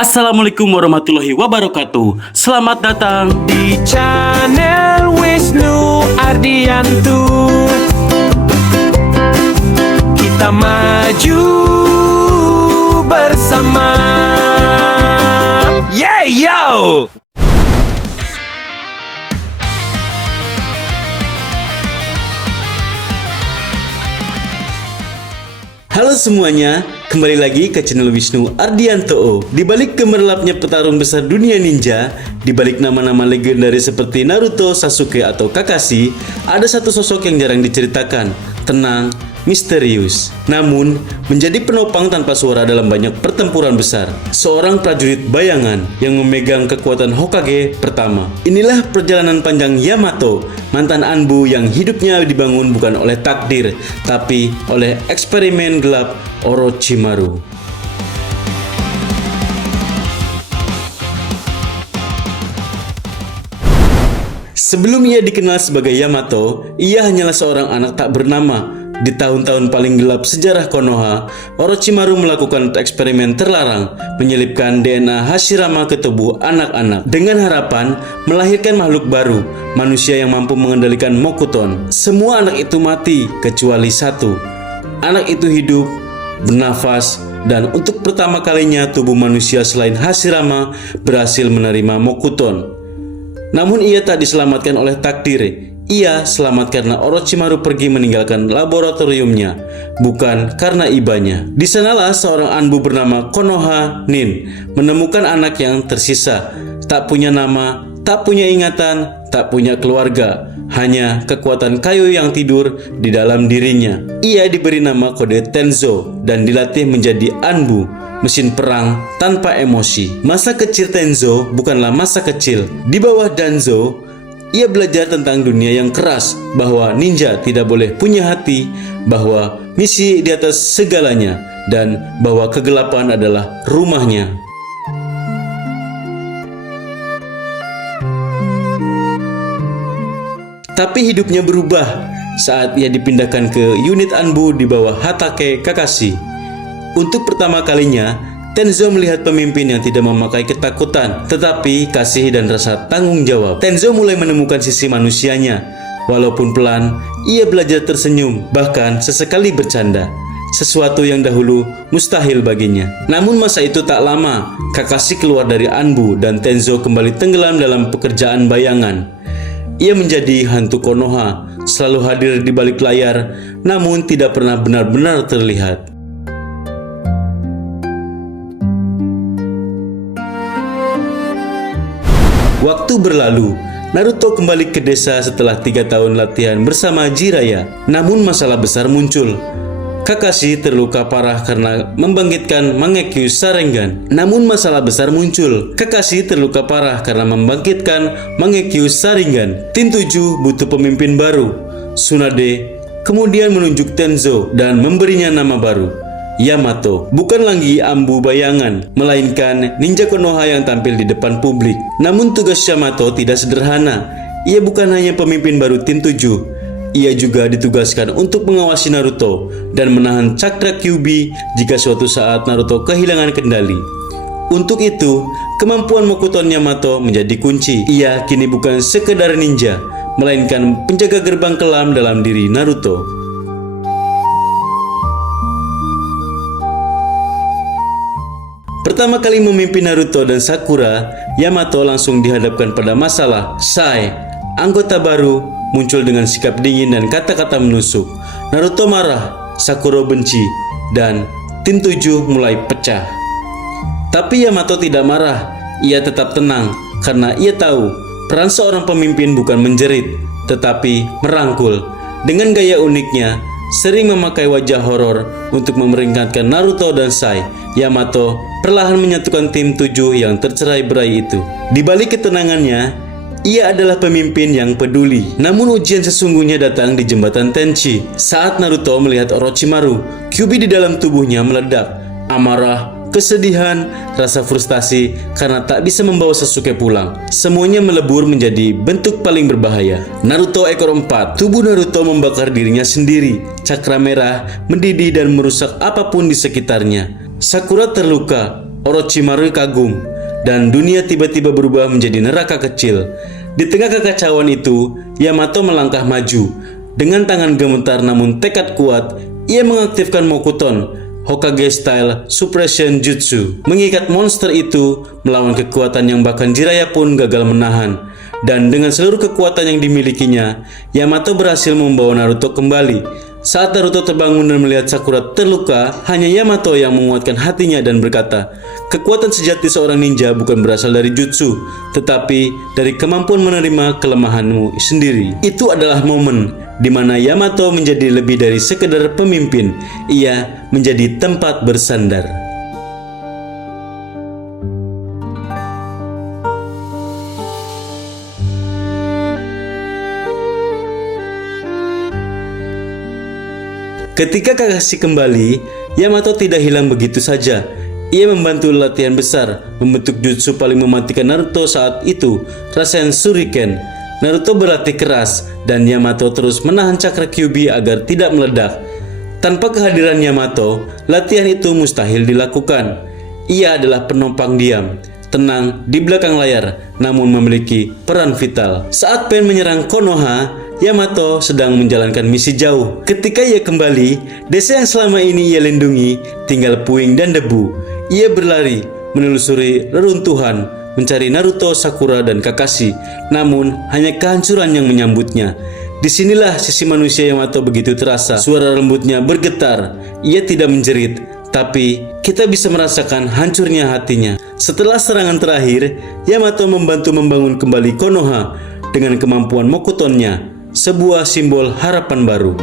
Assalamualaikum warahmatullahi wabarakatuh. Selamat datang di channel Wisnu Ardianto. Kita maju bersama. Yeah, yo! Halo semuanya, kembali lagi ke channel Wisnu Ardianto. Di balik gemerlapnya petarung besar dunia ninja, di balik nama-nama legendaris seperti Naruto, Sasuke, atau Kakashi, ada satu sosok yang jarang diceritakan, tenang, misterius. Namun, menjadi penopang tanpa suara dalam banyak pertempuran besar. Seorang prajurit bayangan yang memegang kekuatan Hokage pertama. Inilah perjalanan panjang Yamato, mantan Anbu yang hidupnya dibangun bukan oleh takdir, tapi oleh eksperimen gelap Orochimaru. Sebelum ia dikenal sebagai Yamato, ia hanyalah seorang anak tak bernama. Di tahun-tahun paling gelap sejarah Konoha, Orochimaru melakukan eksperimen terlarang, menyelipkan DNA Hashirama ke tubuh anak-anak dengan harapan melahirkan makhluk baru, manusia yang mampu mengendalikan Mokuton. Semua anak itu mati kecuali satu. Anak itu hidup, bernafas, dan untuk pertama kalinya tubuh manusia selain Hashirama berhasil menerima Mokuton. Namun ia tak diselamatkan oleh takdir. Ia selamat karena Orochimaru pergi meninggalkan laboratoriumnya, bukan karena ibanya. Di sanalah seorang Anbu bernama Konoha Nin menemukan anak yang tersisa, tak punya nama, tak punya ingatan, tak punya keluarga, hanya kekuatan kayu yang tidur di dalam dirinya. Ia diberi nama kode Tenzo dan dilatih menjadi Anbu, mesin perang tanpa emosi. Masa kecil Tenzo bukanlah masa kecil. Di bawah Danzo, ia belajar tentang dunia yang keras, bahwa ninja tidak boleh punya hati, bahwa misi di atas segalanya, dan bahwa kegelapan adalah rumahnya. Tapi hidupnya berubah saat ia dipindahkan ke unit Anbu di bawah Hatake Kakashi. Untuk pertama kalinya, Tenzo melihat pemimpin yang tidak memakai ketakutan, tetapi kasih dan rasa tanggung jawab. Tenzo mulai menemukan sisi manusianya. Walaupun pelan, ia belajar tersenyum, bahkan sesekali bercanda. Sesuatu yang dahulu mustahil baginya. Namun masa itu tak lama, Kakashi keluar dari Anbu dan Tenzo kembali tenggelam dalam pekerjaan bayangan. Ia menjadi hantu Konoha, selalu hadir di balik layar, namun tidak pernah benar-benar terlihat. Waktu berlalu, Naruto kembali ke desa setelah 3 tahun latihan bersama Jiraiya. Namun masalah besar muncul. Kakashi terluka parah karena membangkitkan Mangekyo Sharingan. Tim 7 butuh pemimpin baru. Tsunade kemudian menunjuk Tenzo dan memberinya nama baru, Yamato. Bukan lagi Anbu bayangan, melainkan ninja Konoha yang tampil di depan publik. Namun tugas Yamato tidak sederhana. Ia bukan hanya pemimpin baru tim 7. Ia juga ditugaskan untuk mengawasi Naruto dan menahan cakra Kyuubi jika suatu saat Naruto kehilangan kendali. Untuk itu, kemampuan Mokuton Yamato menjadi kunci. Ia kini bukan sekedar ninja, melainkan penjaga gerbang kelam dalam diri Naruto. Pertama kali memimpin Naruto dan Sakura, Yamato langsung dihadapkan pada masalah. Sai, anggota baru, muncul dengan sikap dingin dan kata-kata menusuk. Naruto marah, Sakura benci, dan tim 7 mulai pecah. Tapi Yamato tidak marah, ia tetap tenang karena ia tahu peran seorang pemimpin bukan menjerit, tetapi merangkul. Dengan gaya uniknya, sering memakai wajah horor untuk memeringatkan Naruto dan Sai, Yamato perlahan menyatukan tim 7 yang tercerai-berai itu. Di balik ketenangannya, ia adalah pemimpin yang peduli. Namun ujian sesungguhnya datang di jembatan Tenchi. Saat Naruto melihat Orochimaru, Kyuubi di dalam tubuhnya meledak. Amarah, kesedihan, rasa frustasi karena tak bisa membawa Sasuke pulang. Semuanya melebur menjadi bentuk paling berbahaya. Naruto ekor 4. Tubuh Naruto membakar dirinya sendiri. Cakra merah mendidih dan merusak apapun di sekitarnya. Sakura terluka, Orochimaru kagum, dan dunia tiba-tiba berubah menjadi neraka kecil. Di tengah kekacauan itu, Yamato melangkah maju. Dengan tangan gemetar namun tekad kuat, ia mengaktifkan Mokuton, Hokage Style Suppression Jutsu, mengikat monster itu melawan kekuatan yang bahkan Jiraiya pun gagal menahan. Dan dengan seluruh kekuatan yang dimilikinya, Yamato berhasil membawa Naruto kembali. Saat Naruto terbangun dan melihat Sakura terluka, hanya Yamato yang menguatkan hatinya dan berkata, kekuatan sejati seorang ninja bukan berasal dari jutsu, tetapi dari kemampuan menerima kelemahanmu sendiri. Itu adalah momen di mana Yamato menjadi lebih dari sekedar pemimpin. Ia menjadi tempat bersandar. Ketika Kakashi kembali, Yamato tidak hilang begitu saja. Ia membantu latihan besar, membentuk jutsu paling mematikan Naruto saat itu, Rasen Shuriken. Naruto berlatih keras, dan Yamato terus menahan cakra Kyuubi agar tidak meledak. Tanpa kehadiran Yamato, latihan itu mustahil dilakukan. Ia adalah penopang diam, tenang di belakang layar, namun memiliki peran vital. Saat Pain menyerang Konoha, Yamato sedang menjalankan misi jauh. Ketika ia kembali, desa yang selama ini ia lindungi tinggal puing dan debu. Ia berlari, menelusuri reruntuhan, mencari Naruto, Sakura, dan Kakashi. Namun, hanya kehancuran yang menyambutnya. Disinilah sisi manusia Yamato begitu terasa. Suara lembutnya bergetar. Ia tidak menjerit, tapi kita bisa merasakan hancurnya hatinya. Setelah serangan terakhir, Yamato membantu membangun kembali Konoha dengan kemampuan Mokutonnya, sebuah simbol harapan baru.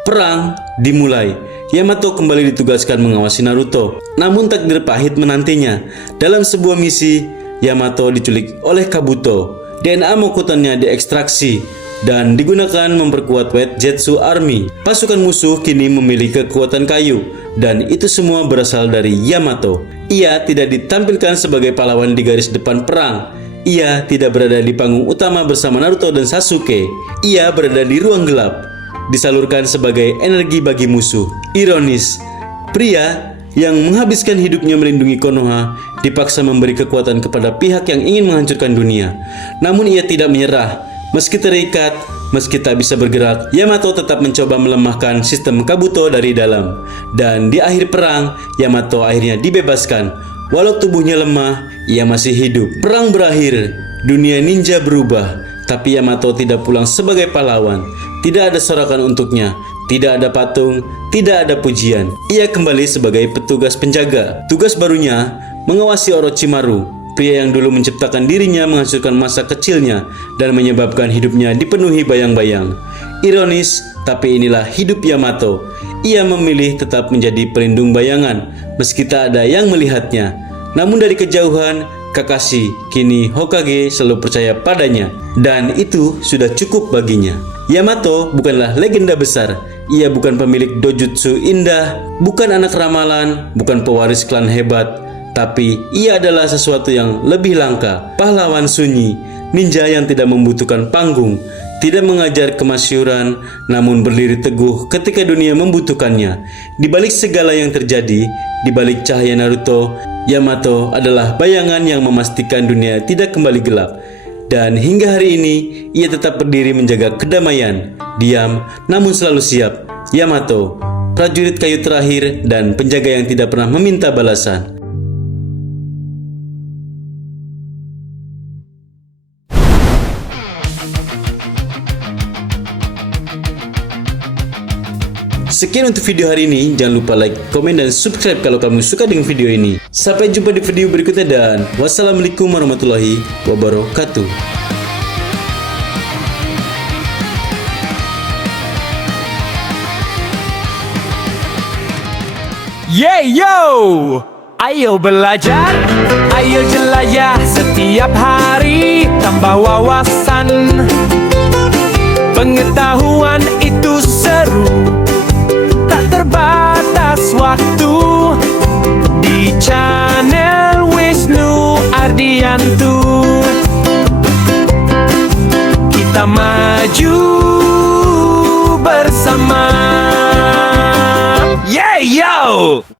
Perang dimulai. Yamato kembali ditugaskan mengawasi Naruto. Namun takdir pahit menantinya. Dalam sebuah misi, Yamato diculik oleh Kabuto. DNA Mokutonnya diekstraksi dan digunakan memperkuat White Zetsu Army. Pasukan musuh kini memiliki kekuatan kayu, dan itu semua berasal dari Yamato. Ia tidak ditampilkan sebagai pahlawan di garis depan perang. Ia tidak berada di panggung utama bersama Naruto dan Sasuke. Ia berada di ruang gelap, disalurkan sebagai energi bagi musuh. Ironis, pria yang menghabiskan hidupnya melindungi Konoha dipaksa memberi kekuatan kepada pihak yang ingin menghancurkan dunia. Namun ia tidak menyerah. Meski terikat, meski tak bisa bergerak, Yamato tetap mencoba melemahkan sistem Kabuto dari dalam. Dan di akhir perang, Yamato akhirnya dibebaskan. Walau tubuhnya lemah, ia masih hidup. Perang berakhir, dunia ninja berubah, tapi Yamato tidak pulang sebagai pahlawan. Tidak ada sorakan untuknya, tidak ada patung, tidak ada pujian. Ia kembali sebagai petugas penjaga. Tugas barunya mengawasi Orochimaru, pria yang dulu menciptakan dirinya menghancurkan masa kecilnya dan menyebabkan hidupnya dipenuhi bayang-bayang. Ironis, tapi inilah hidup Yamato. Ia memilih tetap menjadi pelindung bayangan meski tak ada yang melihatnya. Namun dari kejauhan, Kakashi, kini Hokage, selalu percaya padanya, dan itu sudah cukup baginya. Yamato bukanlah legenda besar. Ia bukan pemilik dojutsu indah, bukan anak ramalan, bukan pewaris klan hebat, tapi ia adalah sesuatu yang lebih langka. Pahlawan sunyi, ninja yang tidak membutuhkan panggung, tidak mengajar kemasyhuran, namun berdiri teguh ketika dunia membutuhkannya. Di balik segala yang terjadi, di balik cahaya Naruto, Yamato adalah bayangan yang memastikan dunia tidak kembali gelap. Dan hingga hari ini, ia tetap berdiri menjaga kedamaian, diam namun selalu siap. Yamato, prajurit kayu terakhir dan penjaga yang tidak pernah meminta balasan. Sekian untuk video hari ini. Jangan lupa like, komen, dan subscribe kalau kamu suka dengan video ini. Sampai jumpa di video berikutnya dan wassalamualaikum warahmatullahi wabarakatuh. Yeah yo, ayo belajar, ayo jelajah setiap hari, tambah wawasan. Pengetahuan itu seru, tak terbatas waktu. Di channel Wisnu Ardian impianku. Kita maju bersama. Yeah, yo!